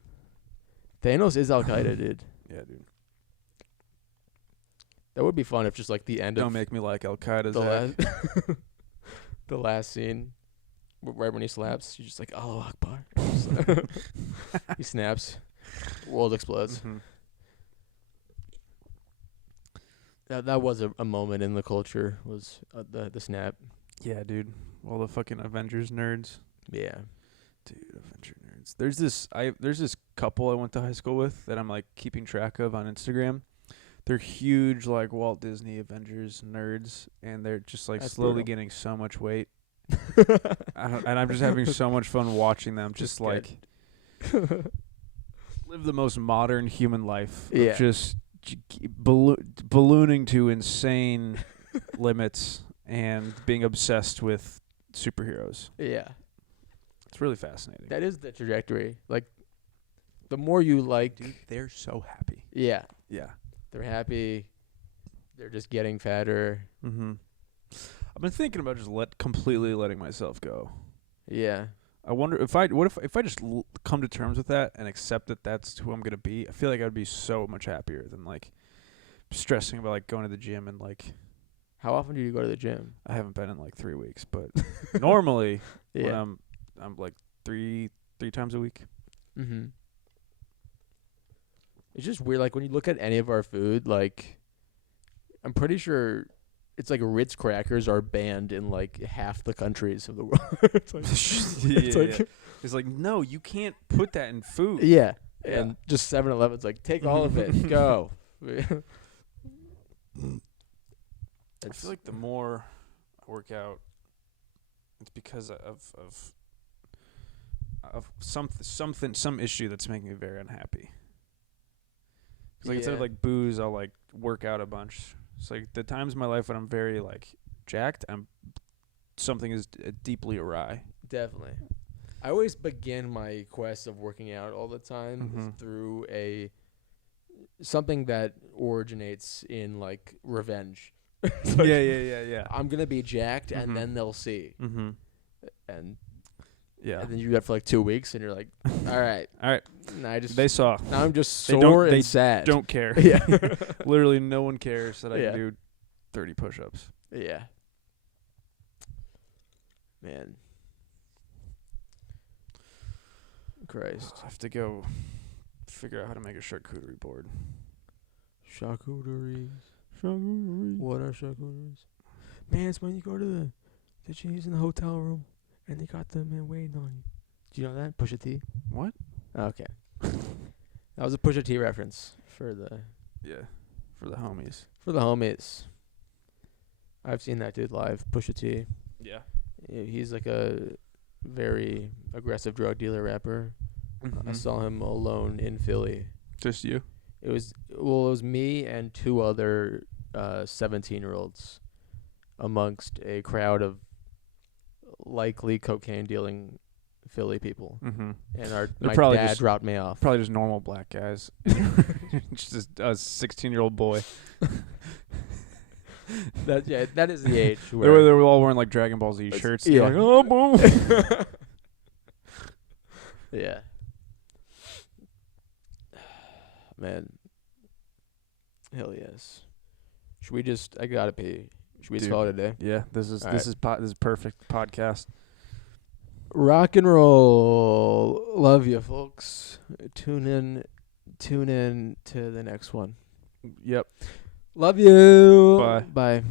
Thanos is Al Qaeda, dude. Yeah, dude. That would be fun if just like the end Don't of make me like Al Qaeda. the last scene, right when he slaps, you're just like, "Allah Akbar." He snaps, world explodes. Mm-hmm. That was a moment in the culture. Was the snap? Yeah, dude. All the fucking Avengers nerds. Yeah. Dude, Avenger nerds. There's this couple I went to high school with that I'm like keeping track of on Instagram. They're huge like Walt Disney Avengers nerds, and they're just like slowly brutal. gaining so much weight. And I'm just having so much fun watching them just like live the most modern human life. Yeah. Of just ballooning to insane limits and being obsessed with superheroes. Yeah. It's really fascinating. That is the trajectory. Like, the more you like, Dude, they're so happy. yeah, Yeah. they're happy. They're just getting fatter. Mm-hmm. I've been thinking about just completely letting myself go. Yeah. I wonder if I just come to terms with that and accept that that's who I'm gonna be. I feel like I'd be so much happier than like stressing about like going to the gym and like. How often do you go to the gym? I haven't been in like 3 weeks, but normally when Yeah. I'm like three times a week. Mm-hmm. It's just weird. Like, when you look at any of our food, like, I'm pretty sure it's like Ritz crackers are banned in like half the countries of the world. It's like, It's like, no, you can't put that in food. yeah. Yeah. And just 7-Eleven's like, take all of it, go. I feel like the more I work out, it's because of some issue that's making me very unhappy. 'Cause like instead of like booze, I'll like work out a bunch. It's like the times in my life when I'm very like jacked, something is deeply awry. Definitely. I always begin my quest of working out all the time through something that originates in like revenge. Like, yeah. I'm gonna be jacked, and then they'll see. Mm-hmm. And Yeah. and then you do that for like 2 weeks, and you're like, all right. And They saw. now I'm just They sore don't- and sad. Don't care. Yeah. Literally, no one cares that I Yeah. can do 30 push-ups. Yeah. Man. Christ. I have to go figure out how to make a charcuterie board. Charcuteries. What are charcuteries? Man, it's when you go to the cheese in the hotel room and they got the man waiting on you. Do you know that? Pusha T? What? Okay. That was a Pusha T reference for the For the homies. homies. I've seen that dude live, Pusha T. Yeah. He's like a very aggressive drug dealer rapper. I saw him alone in Philly. Just you? It was me and 2 other 17-year-olds amongst a crowd of likely cocaine dealing Philly people. Mm-hmm. And They're my probably dad just- dropped me off. Probably just normal black guys. Just a 16-year-old boy. That is the age They where were all wearing like Dragon Ball Z shirts. yeah. Like, oh, boom. yeah. Man. Hell yes. Should we just I gotta pee. Should we just Dude. call it a day? Yeah, this is All this is perfect podcast. Rock and roll. Love you, folks. Tune in to the next one. Yep. Love you. Bye. Bye.